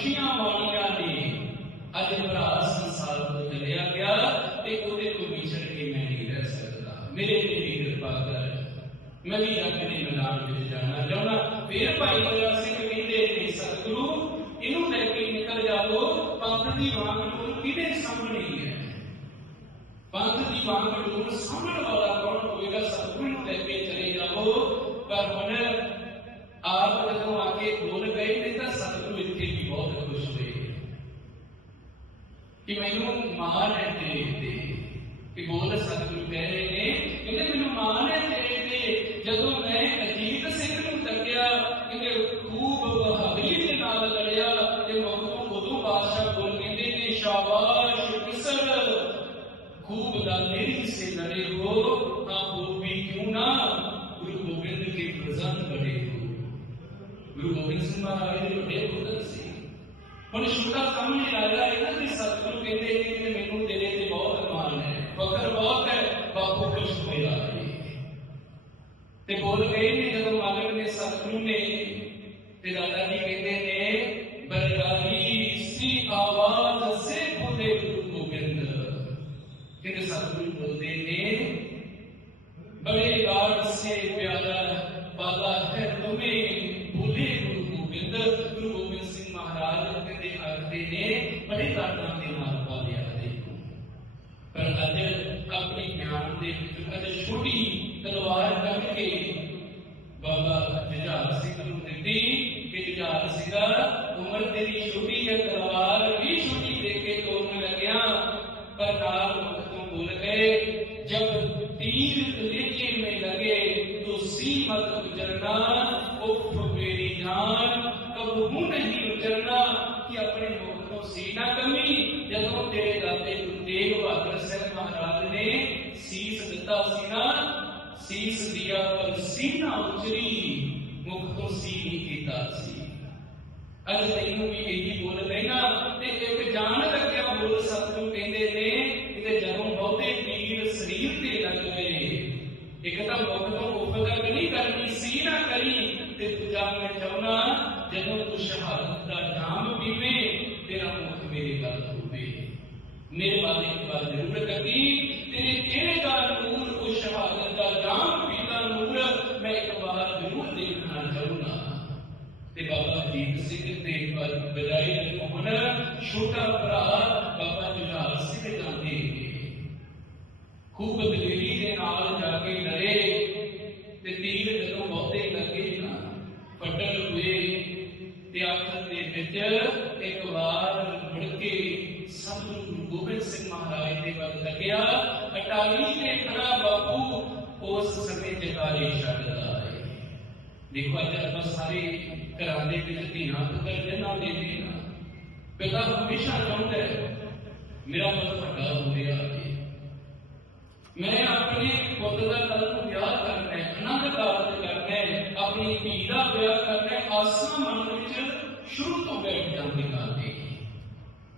ਉੱਚੀਆਂ ਬਾਣੀਆਂ ਨੇ। ਅੱਜ ਭਰਾ ਸੰਸਾਰ ਤੋਂ ਚਲਿਆ ਗਿਆ ਤੇ ਉਹਦੇ ਤੋਂ ਵਿਛੜ ਕੇ ਮੈਂ ਨਹੀਂ ਰਹਿ ਸਕਦਾ। ਮੇਰੇ ਤੇ ਵੀ ਕਿਰਪਾ ਕਰ। ਮੈਂ ਵੀ ਆਪਣੇ ਮੈਦਾਨ ਵਿੱਚ ਜਾਣਾ ਚਾਹੁੰਦਾ। ਫਿਰ ਭਾਈ ਬਲਰਾ ਸਿੰਘ ਕਹਿੰਦੇ ਨੇ, ਸਤਿਗੁਰੂ, ਇਹਨੂੰ ਲੈ ਕੇ ਨਿਕਲ ਜਾਓ ਪੰਥ ਦੀ ਵਾਂਗ ਨੂੰ ਕਿਹਦੇ ਸਾਹਮਣੇ ਹੈ ਪੰਥ ਦੀ ਵਾਂਗ ਨੂੰ ਸਾਹਮਣ ਵਾਲਾ ਕੌਣ ਹੋਵੇਗਾ ਸਤਿਗੁਰੂ ਨੂੰ ਲੈ ਕੇ ਚਲੇ ਜਾਓ ਪਰ ਹੁਣ ਆਪ ਜਦੋਂ ਆ ਕੇ ਬੋਲ ਗਏ ਨੇ ਤਾਂ ਸਤਿਗੁਰੂ ਇੱਥੇ ਵੀ ਬਹੁਤ ਖੁਸ਼ ਹੋਏ ਕਿ ਮੈਨੂੰ ਮਾਣ ਹੈ ਤੇਰੇ ਤੇ ਕਿ ਬੋਲ ਬੋਲ ਗਏ ਨੇ ਜਦੋਂ ਮਾਲਕ ਨੇ ਸਤਿਗੁਰੂ ਨੇ ਤੇ ਦਾਦਾ ਜੀ ਕਹਿੰਦੇ ਨੇ ਬਰਗਾਹੀ عمر تیری چھوٹی ہے تلوار بھی چھوٹی دیکھے لگیا پر بھول گئے جب تیر میں لگے تو میری جان کب ہوں نہیں کہ اپنے سینا کمی تیرے داتے مہاراج نے سیس دتا سینا سیس دیا پر سینا سینی کی تاسی ਉਚਰੀ ਮੁਖ ਤੋਂ ਸੀ ਨਹੀਂ ਕੀਤਾ ਸੀ ਅੱਜ ਤੈਨੂੰ ਵੀ ਇਹੀ ਬੋਲ ਰਹਿਣਾ ਤੇ ਇੱਕ ਜਾਣ ਲੱਗਿਆ ਬੋਲ ਸਤਿਗੁਰੂ ਕਹਿੰਦੇ ਨੇ ਕਿ ਜਦੋਂ ਬਹੁਤੇ ਤੀਰ ਸਰੀਰ ਤੇ ਲੱਗ ਗਏ। ਇੱਕ ਤਾਂ ਮੁਖ ਤੋਂ ਉਪਗਤ ਨਹੀਂ ਕਰਨੀ ਸੀ ਨਾ ਕਰੀ, ਤੇ ਦੂਜਾ ਮੈਂ ਚਾਹੁੰਦਾ, ਜਦੋਂ ਤੂੰ ਸ਼ਹਾਦਤ ਦਾ ਜਾਮ ਪੀਵੇ, ਤੇਰਾ ਮੁਖ ਮੇਰੇ ਗੱਲ ਹੋਵੇ। ਮੇਰੇ ਬਾਰੇ ਇੱਕ ਵਾਰ ਜ਼ਰੂਰ ਕਰੀ ਤੇਰੇ ਚਿਹਰੇ ਦਾ ਨੂਰ ਉਹ ਸ਼ਹਾਦਤ ਦਾ ਜਾਮ ਪੀਤਾ ਨੂਰ ਮੈਂ ਇੱਕ ਵਾਰ ਜ਼ਰੂਰ ਦੇਖਣਾ ਚਾਹੁੰਦਾ ਤੇ ਬਾਬਾ ਅਜੀਤ ਸਿੰਘ ਤੇ ਪਰ ਹੁਣ ਛੋਟਾ ਭਰਾ, ਬਾਬਾ ਜੁਝਾਰ ਸਿੰਘ ਜਾਂਦੇ ਖੂਬ ਦਲੇਰੀ ਦੇ ਨਾਲ ਜਾ ਕੇ ਲੜੇ ਤੇ ਤੀਰ ਜਦੋਂ ਬਹੁਤੇ ਲੱਗੇ ਨਾ ਫਟਲ ਹੋਏ ਤੇ ਆਖਰ ਦੇ ਵਿੱਚ ਇੱਕ ਵਾਰ ਮੁੜ ਕੇ ਸਤਿਗੁਰੂ ਗੁਰੂ ਗੋਬਿੰਦ ਸਿੰਘ ਮਹਾਰਾਜ ਦੇ ਵੱਲ ਲੱਗਿਆ। ਅਟਾਲੀ ਤੇ ਖੜਾ ਬਾਪੂ ਉਸ ਸਮੇਂ ਜਗਾਰੇ ਛੱਡਦਾ ਦੇਖੋ ਅੱਜ ਆਪਾਂ ਸਾਰੇ ਘਰਾਂ ਦੇ ਵਿੱਚ ਧੀਆਂ ਪੁੱਤਰ ਜਨਾਂ ਦੇ ਨੇ, ਪਿਤਾ ਹਮੇਸ਼ਾ ਚਾਹੁੰਦਾ ਹੈ, ਮੇਰਾ ਪੁੱਤ ਵੱਡਾ ਹੋ ਗਿਆ ਮੈਂ ਆਪਣੇ ਪੁੱਤ ਦਾ ਕੱਲ ਵਿਆਹ ਕਰਨਾ ਹੈ ਅਨੰਦ ਕਾਰਜ ਕਰਨਾ ਹੈ, ਆਪਣੀ ਧੀ ਦਾ ਵਿਆਹ ਕਰਨਾ ਹੈ, ਆਸਾਂ ਮਨ ਵਿੱਚ ਸ਼ੁਰੂ ਤੋਂ ਬੈਠ ਜਾਂਦੀ ਗੱਲ ਹੈ।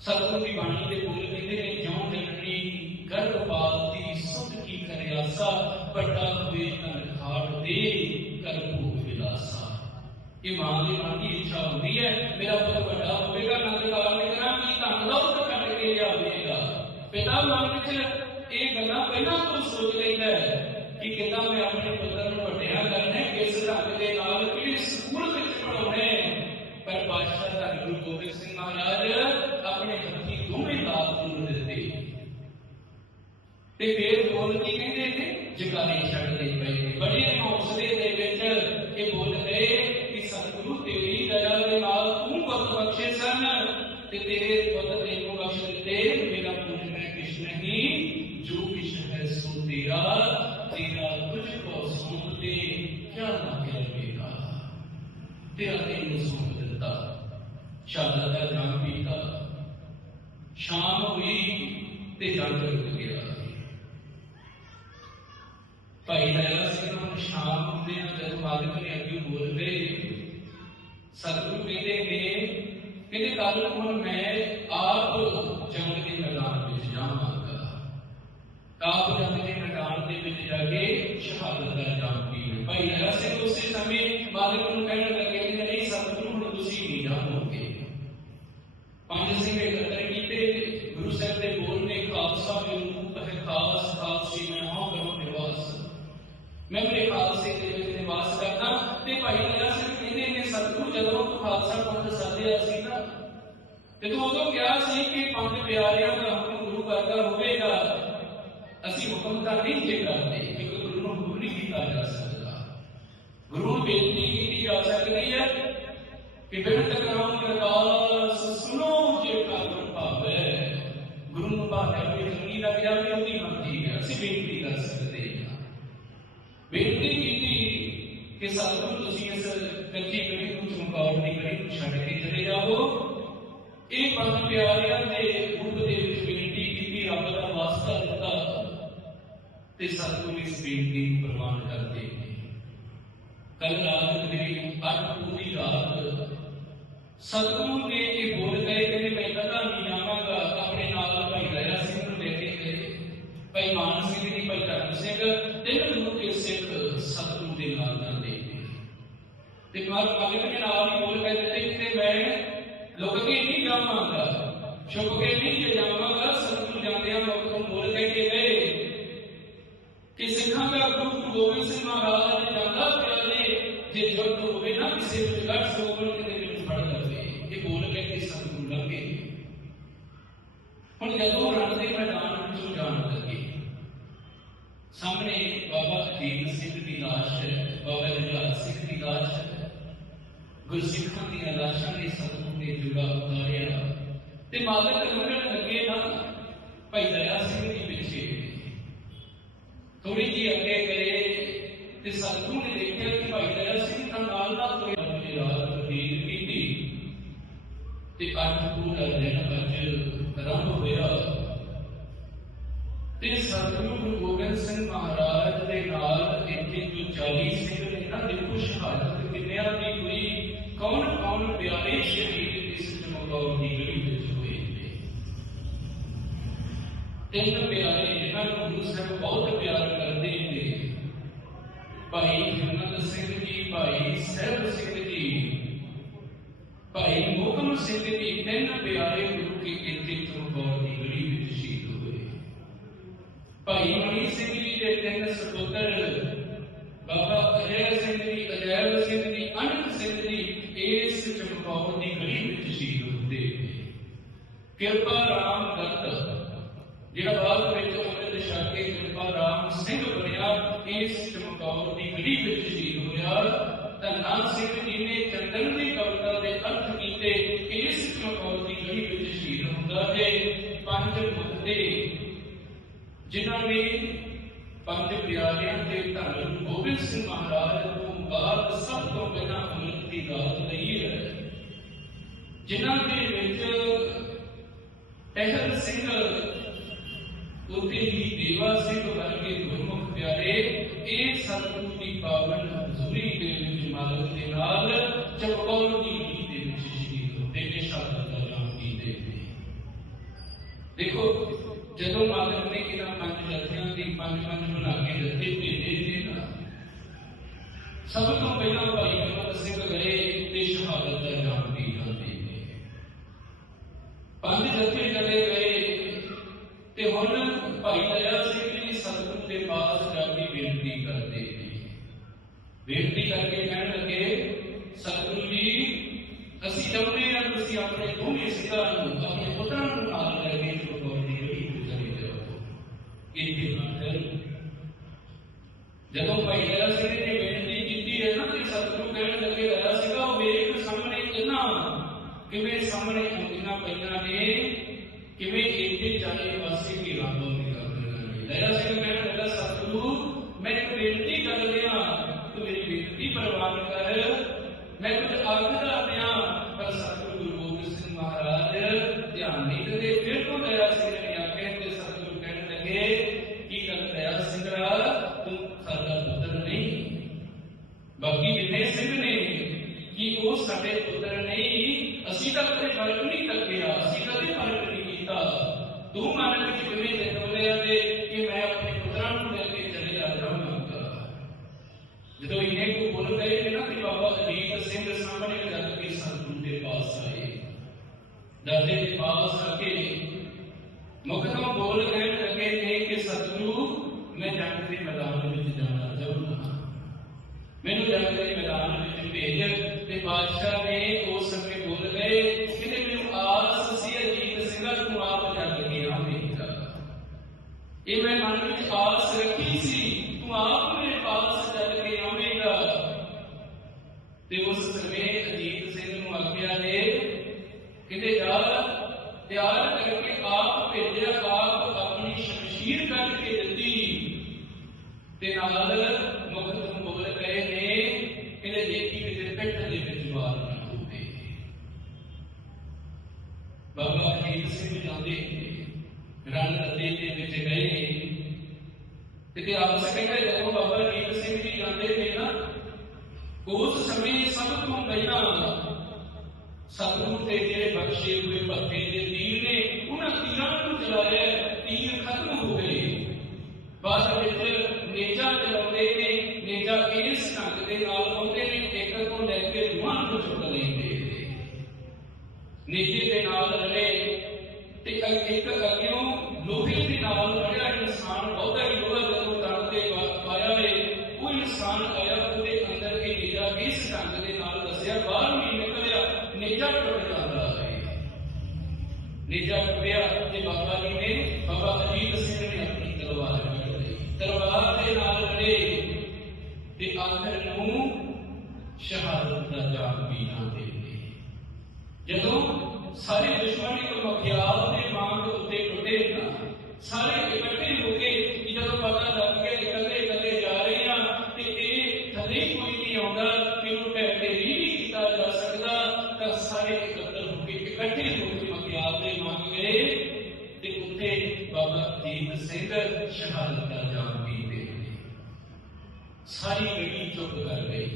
ਸਤਿਗੁਰੂ ਦੀ ਬਾਣੀ ਦੇ ਬੋਲ ਕਹਿੰਦੇ ਨੇ, ਜਿਉਂ ਜਨਨੀ ਗਰਭਪਾਲ ਦੀ ਸੁਧ ਕੀ ਕਰਿਆਸਾ ਵੱਡਾ ਹੋਏ ਤਨ ਖਾਟ ਦੇ ਕਰ ਇਹ ਮਾਂ ਦੀ ਮਨ ਦੀ ਇੱਛਾ ਹੁੰਦੀ ਹੈ, ਮੇਰਾ ਪੁੱਤ ਵੱਡਾ ਹੋਵੇਗਾ ਨੰਦ ਕਾਲ ਨੇ ਕਰਾਂ ਕੀ ਧਨ ਦੌਲਤ ਕੱਢ ਕੇ ਲਿਆਵੇਗਾ ਪਿਤਾ ਮਨ ਵਿੱਚ ਇਹ ਗੱਲਾਂ ਪਹਿਲਾਂ ਤੋਂ ਸੋਚ ਲੈਂਦਾ ਹੈ ਕਿ ਕਿੱਦਾਂ ਮੈਂ ਆਪਣੇ ਪੁੱਤਰ ਨੂੰ ਵੱਡਿਆ ਕੋ ਕਿਆ ਨਾ ਕਰੇਗਾ ਤੇਰਾ ਤੈਨੂੰ ਸੌਂਪ ਦਿੱਤਾ। ਸ਼ਬਦ ਦਾ ਜਾਮ ਪੀਤਾ। ਸ਼ਾਮ ਹੋਈ ਤੇ ਜੰਗ ਰੁਕ ਗਿਆ। ਭਾਈ ਦਇਆ ਸਿੰਘ ਨੂੰ ਸ਼ਾਮ ਹੁੰਦੇ ਆ, ਜਦੋਂ ਮਾਲਕ ਨੇ ਅੱਗੇ ਬੋਲਦੇ, ਸਤਿਗੁਰੂ ਕਹਿੰਦੇ ਨੇ ਕਹਿੰਦੇ ਕੱਲ ਹੁਣ ਮੈਂ ਆਪ ਸਮੇਂ ਮਾਲਕ ਨੂੰ ਕਹਿਣ ਲੱਗੇ ਕਿ ਨਹੀਂ ਸਤਿਗੁਰੂ ਹੁਣ ਤੁਸੀਂ ਨਹੀਂ ਜਾਵੋਗੇ ਪੰਜ ਸਿੰਘ ਇਕੱਤਰ ਕੀਤੇ, ਗੁਰੂ ਸਾਹਿਬ ਦੇ ਬੋਲ ਨੇ ਖਾਲਸਾ ਵਿਰੂਪ ਹੈ ਖਾਲਸ, ਖਾਲਸੀ ਮੈਂ ਹਾਂ ਕਰੋ ਨਿਵਾਸ। ਮੈਂ ਮੇਰੇ ਖਾਲਸੇ ਦੇ ਵਿੱਚ ਨਿਵਾਸ ਕਰਦਾ ਤੇ ਭਾਈ ਦਇਆ ਸਿੰਘ ਕਹਿੰਦੇ ਨੇ, ਸਤਿਗੁਰੂ ਜਦੋਂ ਤੂੰ ਖਾਲਸਾ ਪੰਥ ਸੱਦਿਆ ਸੀ ਨਾ ਤੇ ਤੂੰ ਉਦੋਂ ਕਿਹਾ ਸੀ ਕਿ ਪੰਜ ਪਿਆਰਿਆਂ ਦਾ ਹੁਕਮ ਗੁਰੂ ਕਰਦਾ ਹੋਵੇਗਾ, ਅਸੀਂ ਹੁਕਮ ਤਾਂ ਨਹੀਂ ਜੇ ਕਰਦੇ ਕਿਉਂਕਿ ਗੁਰੂ ਨੂੰ ਹੁਕਮ ਨਹੀਂ ਕੀਤਾ ਜਾ ਸਕਦਾ। ਗੁਰੂ ਬੇਨਤੀ ਕੀਤੀ ਜਾ ਸਕਦੀ ਹੈ ਕਿ ਬਿਨ ਤਕਰਾਮ ਅਰਦਾਸ ਸੁਨੋ ਜੇ ਕਾਦਰ ਭਾਵੇ। ਗੁਰੂ ਨੂੰ ਭਾਵੇਂ ਕੋਈ ਚੰਗੀ ਲੱਗ ਜਾਵੇ ਉਹਦੀ ਮਰਜ਼ੀ ਹੈ। ਅਸੀਂ ਬੇਨਤੀ ਕਰ ਸਕਦੇ ਹਾਂ। ਬੇਨਤੀ ਕੀਤੀ ਕਿ ਸਤਿਗੁਰੂ, ਤੁਸੀਂ ਇਸ ਕੱਚੀ ਕੜੀ ਨੂੰ ਚਮਕਾਉਣ ਦੀ ਕੜੀ ਨੂੰ ਛੱਡ ਕੇ ਚਲੇ ਜਾਓ ਇਹ ਪੰਜ ਪਿਆਰਿਆਂ ਦੇ ਰੂਪ ਦੇ ਵਿੱਚ ਬੇਨਤੀ ਕੀਤੀ, ਰੱਬ ਦਾ ਵਾਸਤਾ ਦਿੱਤਾ ਤੇ ਸਤਿਗੁਰੂ ਇਸ ਬੇਨਤੀ ਨੂੰ ਪ੍ਰਵਾਨ ਕਰਦੇ ਕੱਲ ਰਾਤ ਮੇਰੀ ਅੱਠ ਪੂਰੀ ਰਾਤ। ਸਤਿਗੁਰੂ ਨੇ ਇਹ ਬੋਲ ਗਏ ਕਿ ਮੈਂ ਕਦਾ ਨਹੀਂ ਜਾਵਾਂਗਾ ਆਪਣੇ ਨਾਲ ਭਾਈ ਦਇਆ ਸਿੰਘ ਨੂੰ ਲੈ ਕੇ ਗਏ। ਭਾਈ ਮਾਨ ਸਿੰਘ ਜੀ ਭਾਈ ਧਰਮ ਸਿੰਘ ਤਿੰਨ ਗੁਰੂ ਸਿੱਖ ਸਤਿਗੁਰੂ ਦੇ ਨਾਲ ਜਾਂਦੇ ਤੇ ਮਾਰ ਮਾਲਕ ਨੇ ਨਾਲ ਹੀ ਬੋਲ ਕੇ ਦਿੱਤੇ ਕਿ ਮੈਂ ਲੁਕ ਕੇ ਨਹੀਂ ਜਾਵਾਂਗਾ ਛੁਪ ਕੇ ਨਹੀਂ ਜਾਵਾਂਗਾ ਸਤਿਗੁਰੂ ਜਾਂਦਿਆਂ ਲੋਕਾਂ ਬੋਲ ਕੇ ਗਏ। ਕਿ ਸਿੱਖਾਂ ਦਾ ਗੁਰੂ ਗੁਰੂ ਗੋਬਿੰਦ ਸਿੰਘ ਮਹਾਰਾਜ ਨੇ ਜਾਂਦਾ ਪਿਆ ਜੇ ਜੁਰਤ ਹੋਵੇ ਨਾ ਕਿਸੇ ਵਿੱਚ ਗੱਡ ਸਰੋਵਰ ਕਿਤੇ ਵਿੱਚ ਫੜ ਲਵੇ। ਇਹ ਬੋਲ ਕੇ ਕਿ ਸਤਿਗੁਰੂ ਲੱਗੇ। ਹੁਣ ਜਦੋਂ ਰਣ ਦੇ ਮੈਦਾਨ ਵਿੱਚੋਂ ਜਾਣ ਲੱਗੇ, ਸਾਹਮਣੇ ਬਾਬਾ ਅਜੀਤ ਸਿੰਘ ਦੀ ਲਾਸ਼ ਹੈ, ਬਾਬਾ ਜਗਲਾਲ ਸਿੰਘ ਦੀ ਲਾਸ਼ ਹੈ। ਗੁਰਸਿੱਖਾਂ ਦੀਆਂ ਲਾਸ਼ਾਂ ਨੇ ਸਤਿਗੁਰੂ ਨੇ ਜੁਗਾ ਉਤਾਰਿਆ। ਤੇ ਮਾਲਕ ਲੰਘਣ ਲੱਗੇ ਨਾ ਭਾਈ ਦਇਆ ਸਿੰਘ ਜੀ ਪਿੱਛੇ ਥੋੜੀ ਜਿਹੀ ਅੱਗੇ ਗਏ ਤੇ ਸਾਧੂ ਨੇ ਦੇਖਿਆ ਕਿ ਭਾਈ ਦਇਆ ਸਿੰਘ ਤਾਂ ਨਾਲ ਕੋਈ ਭਾਈ ਜਨਤ ਸਿੰਘ ਜੀ, ਭਾਈ ਸਹਿਬ ਸਿੰਘ ਜੀ, ਭਾਈ ਮੋਹਕਮ ਸਿੰਘ ਜੀ, ਤਿੰਨ ਪਿਆਰੇ ਗੁਰੂ ਕੀ ਇੱਥੇ ਚਮਕੌਰ ਦੀ ਗੜੀ ਵਿੱਚ ਸ਼ਹੀਦ ਹੋਏ ਭਾਈ ਮਣੀ ਸਿੰਘ ਜੀ ਦੇ ਤਿੰਨ ਸਪੁੱਤਰ, ਬਾਬਾ ਅਜੈ ਸਿੰਘ ਜੀ, ਅਜੈਬ ਸਿੰਘ ਜੀ ਅਨੰਦ ਸਿੰਘ ਜੀ ਇਸ ਚਮਕੌਰ ਦੀ ਗਲੀ ਵਿੱਚ ਸ਼ਹੀਦ ਹੁੰਦੇ ਨੇ। ਕਿਰਪਾ ਰਾਮ ਦੱਤ, ਜਿਹੜਾ ਬਾਅਦ ਵਿੱਚ ਅੰਮ੍ਰਿਤ ਛਕ ਕੇ ਰਾਮ ਸਿੰਘ ਬਣਿਆ, ਇਸ ਚਮਕੌਰ ਦੀ ਗੜੀ ਵਿੱਚ ਸ਼ਹੀਦ ਹੋਇਆ। ਧੰਨਾ ਸਿੰਘ ਜੀ ਨੇ ਚੰਦਨ ਦੀ ਕਵਿਤਾ ਦੇ ਅਰਥ ਕੀਤੇ ਇਸ ਚਮਕੌਰ ਦੀ ਗੜੀ ਵਿੱਚ ਸ਼ਹੀਦ ਹੁੰਦਾ ਹੈ। ਪੰਜ ਮੁਕਤੇ ਜਿਨ੍ਹਾਂ ਨੇ ਪੰਜ ਪਿਆਰਿਆਂ ਦੇ ਧੰਨ ਗੋਬਿੰਦ ਸਿੰਘ ਮਹਾਰਾਜ ਤੋਂ ਬਾਅਦ ਸਭ ਤੋਂ ਪਹਿਲਾਂ ਅੰਮ੍ਰਿਤ ਦੀ ਦਾਤ ਲਈ ਹੈ। ਜਿਨ੍ਹਾਂ ਦੇ ਵਿੱਚ ਪਹਿਲ ਸਿੰਘ ਉਤੇ ਹੀ ਦੇਵਾ ਸਿੰਘ ਵਰਗੇ ਗੁਰਮੁਖ ਪਿਆਰੇ ਇਹ ਸਤਿਗੁਰੂ ਦੀ ਪਾਵਨ ਹਜ਼ੂਰੀ ਦੇ ਵਿੱਚ ਮਾਲਕ ਦੇ ਨਾਲ ਚਮਕੌਰ ਦੀ ਨੀਂਦ ਦੇ ਵਿੱਚ ਸ਼ਹੀਦ ਹੁੰਦੇ ਨੇ, ਸ਼ਹਾਦਤ ਦਾ ਨਾਮ ਕੀਤੇ ਦੇਖੋ, ਜਦੋਂ ਮਾਲਕ ਨੇ ਇਹਨਾਂ ਪੰਜ ਜਥਿਆਂ ਦੀ ਪੰਜ ਪੰਜ ਬਣਾ ਕੇ ਜਥੇ ਭੇਜੇ ਨੇ ਨਾ, ਸਭ ਤੋਂ ਪਹਿਲਾਂ ਜਦੋਂ ਭਾਈ ਦਇਆ ਸਿੰਘ ਨੇ ਬੇਨਤੀ ਕੀਤੀ ਹੈ ਨਾ ਤੇ ਸਤਿਗੁਰੂ ਕਹਿਣ ਲੱਗੇ ਦਇਆ ਸਿੰਘਾ ਉਹ ਵੇਖ ਸਾਹਮਣੇ ਇਹਨਾਂ ਕਿਵੇਂ ਸਾਹਮਣੇ ਅੰਗੀਆਂ ਪਈਆਂ ਨੇ? ਕਿਵੇਂ ਇੱਥੇ ਚਾਰੇ ਪਾਸੇ ਘੇਰਾ ਬੰਦ ਕਰ ਦੇਣਾ ਦਇਆ ਸਿੰਘ ਕਹਿਣ ਲੱਗਾ, ਸਤਿਗੁਰੂ, ਮੈਂ ਇੱਕ ਬੇਨਤੀ ਕਰ ਲਿਆ ਤੂੰ ਮੇਰੀ ਬੇਨਤੀ ਪ੍ਰਵਾਨ ਕਰ। ਮੈਂ ਕੁਝ ਆਖਦਾ ਪਿਆ, ਪਰ ਸਤਿਗੁਰੂ ਗੁਰੂ ਗੋਬਿੰਦ ਸਿੰਘ ਮਹਾਰਾਜ, ਧਿਆਨ ਨਹੀਂ ਦਿੰਦੇ। ਗਏ ਪਾਸ ਆਏ ਦਾਦੇ ਬੋਲ ਕਹਿਣ ਲੱਗੇ ਨੇ ਕਿ ਸਤਿਗੁਰੂ, ਮੈਂ ਜੰਗ ਦੇ ਮੈਦਾਨ ਵਿੱਚ ਜਾਣਾ ਚਾਹੁੰਦਾ। ਮੈਨੂੰ ਜੰਗ ਦੇ ਮੈਦਾਨ ਵਿੱਚ ਭੇਜ ਤੇ ਬਾਦਸ਼ਾਹ ਨੇ ਉਸ ਸਮੇਂ ਬੋਲ ਗਏ ਕਿ ਮੈਨੂੰ ਆਸ ਸੀ ਅਜੀਤ ਸਿੰਘਾ ਤੂੰ ਆਪ ਜੰਗ ਕੇ ਆਵੇਂਗਾ ਇਹ ਮੈਂ ਮਨ ਵਿੱਚ ਆਸ ਰੱਖੀ ਸੀ, ਤੂੰ ਆਪ ਮੇਰੇ ਪਾਸ ਚੱਲ ਕੇ ਆਵੇਂਗਾ। ਤੇ ਉਸ ਸਮੇਂ ਅਜੀਤ ਸਿੰਘ ਨੂੰ ਆਖਿਆ ਦੇ ਕਿਤੇ ਜਾ ਤਿਆਰ ਕਰਕੇ ਆਪ ਭੇਜਿਆ ਆਪ ਆਪਣੀ ਸ਼ਮਸ਼ੀਰ ਕੱਢ ਕੇ ਦਿੱਤੀ ਤੇ ਨਾਲ ਮੁਕਤ ਨੂੰ ਬੋਲ ਕਹੇ ਨੇ ਕਿਤੇ ਦੇਖੀ ਕਿਤੇ ਪਿੱਠ ਦੇ ਵਿੱਚ ਵਾਰ ਨਾ ਹੋਵੇ ਬਾਬਾ ਅਜੀਤ ਸਿੰਘ ਜਾਂਦੇ ਰਣ ਅੱਡੇ ਦੇ ਵਿੱਚ ਗਏ ਤੇ ਆਪ ਕਹਿੰਦੇ ਜਦੋਂ ਬਾਬਾ ਅਜੀਤ ਸਿੰਘ ਜੀ ਜਾਂਦੇ ਨੇ ਨਾ ਉਸ ਸਮੇਂ ਸਭ ਤੋਂ ਪਹਿਲਾਂ ਸਤਿਗੁਰੂ ਦੇ ਜਿਹੜੇ ਬਖਸ਼ੇ ਹੋਏ ਭੱਤੇ ਦੇ ਤੀਰ ਨੇ, ਉਹਨਾਂ ਤੀਰਾਂ ਨੂੰ ਚਲਾਇਆ, ਤੀਰ ਖਤਮ ਹੋ ਗਏ। ਬਾਅਦ ਵਿੱਚ ਨੇਜਾ ਚਲਾਉਂਦੇ ਨੇ, ਨੇਜਾ ਇਸ ਢੰਗ ਦੇ ਨਾਲ ਆਉਂਦੇ ਨੇ ਇੱਕ ਤੋਂ ਲੈ ਕੇ ਦੋਹਾਂ ਨੂੰ ਚੁੱਕ ਲੈਂਦੇ ਨੇ। ਨੇਜੇ ਦੇ ਨਾਲ ਲੜੇ ਤੇ ਇੱਕ ਅੱਗਿਓਂ ਲੋਹੇ ਦੇ ਨਾਲ ਲੜਿਆ ਨੇਜਾ ਟੁੱਟਿਆ ਤੇ ਬਾਬਾ ਜੀ ਨੇ ਬਾਬਾ ਅਜੀਤ ਸਿੰਘ ਨੇ ਆਪਣੀ ਤਲਵਾਰ ਕੱਢ ਲਈ ਤਲਵਾਰ ਦੇ ਨਾਲ ਲੜੇ ਤੇ ਆਖਰ ਨੂੰ ਸ਼ਹਾਦਤ ਦਾ ਜਾਮ ਵੀ ਨਾ ਦੇ ਗਏ ਜਦੋਂ ਸਾਰੇ ਦੁਸ਼ਮਣ ਇੱਕ ਮਖਿਆਲ ਦੇ ਮਾਂਗ ਉੱਤੇ ਟੁੱਟੇ ਨਾ ਸਾਰੇ ਇਕੱਠੇ ਹੋ ਕੇ ਕਿ ਜਦੋਂ ਸਿੰਘ ਸ਼ਹਾਦਤ ਦਾ ਜਾਮ ਵੀ ਦੇ ਗਏ ਸਾਰੀ ਗੜੀ ਚੁੱਪ ਕਰ ਗਈ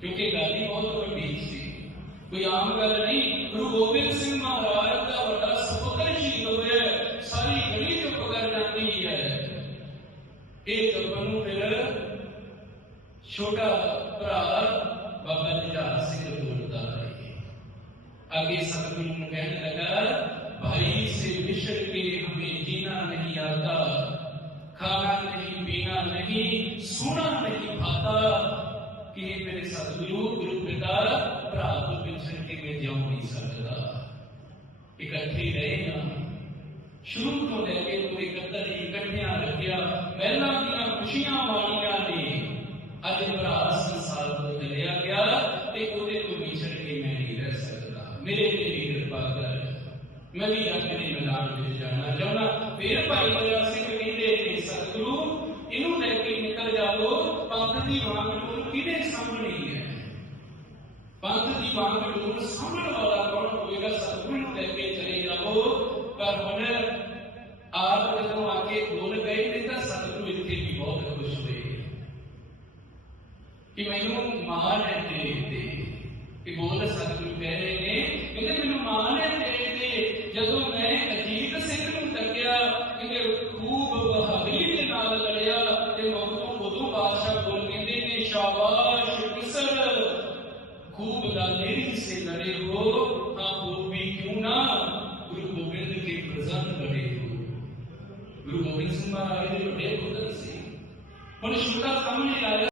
ਕਿਉਂਕਿ ਗੱਲ ਹੀ ਬਹੁਤ ਵੱਡੀ ਸੀ ਕੋਈ ਆਮ ਗੱਲ ਨਹੀਂ ਗੁਰੂ ਗੋਬਿੰਦ ਸਿੰਘ ਮਹਾਰਾਜ ਦਾ ਵੱਡਾ ਸੁਪੁੱਤਰ ਸ਼ਹੀਦ ਹੋਇਆ ਹੈ। ਸਾਰੀ ਗਲੀ ਚੁੱਪ ਕਰ ਜਾਂਦੀ ਹੈ ਇਹ ਚੁੱਪ ਨੂੰ ਫਿਰ ਛੋਟਾ ਭਰਾ ਬਾਬਾ ਜੁਝਾਰ ਸਿੰਘ ਬੋਲਦਾ ਹੈ आगे सतगुरु ने कहने लगा بھائی سے بچھڑ کے ہمیں جینا نہیں آتا، کھانا نہیں، پینا نہیں، سونا نہیں پاتا۔ کہ میرے ستگرو گرو پتا رات کو بچھڑ میں جاؤں نہیں سکتا اکٹھے رہے نا۔ شروع تو لے کے پورے قطر اکٹھیاں رکھیا پہلا دیا خوشیاں والیاں نے۔ اج برا سنسار کو چلیا گیا، تے اوتے کو میں نہیں رہ سکدا میرے ਮੈਂ ਵੀ ਆਪਣੇ ਮੈਦਾਨ ਵਿੱਚ ਜਾਣਾ। ਚਾਹੁੰਦਾ ਫਿਰ ਭਾਈ ਬਲਿਆ ਸਿੰਘ ਕਹਿੰਦੇ ਨੇ, ਸਤਿਗੁਰੂ, ਇਹਨੂੰ ਲੈ ਕੇ ਨਿਕਲ ਜਾਓ ਪੰਥ ਦੀ ਵਾਂਗ ਨੂੰ ਕਿਹਦੇ ਸਾਹਮਣੇ ਹੈ ਪੰਥ ਦੀ ਵਾਂਗ ਨੂੰ ਸਾਹਮਣ ਵਾਲਾ ਕੌਣ ਹੋਵੇਗਾ? ਸਤਿਗੁਰੂ ਨੂੰ ਲੈ ਕੇ ਚਲੇ ਜਾਓ ਪਰ ਹੁਣ ਆਪ ਜਦੋਂ ਆ ਕੇ ਬੋਲ ਗਏ ਨੇ ਤਾਂ ਸਤਿਗੁਰੂ ਇੱਥੇ ਵੀ ਬਹੁਤ ਖੁਸ਼ ਹੋਏ ਕਿ ਮੈਨੂੰ ਮਾਣ ਹੈ ਤੇਰੇ ਤੇ, ਕਿ ਬੋਲ ਸਤਿਗੁਰੂ ਕਹਿ ਰਹੇ ਨੇ से लड़े हो आप वो भी क्यों ना गुरु गोविंद के प्रजन लड़े हो गुरु गोविंद सिंह महाराज लड़े हो दल से मनुष्य का समझ आया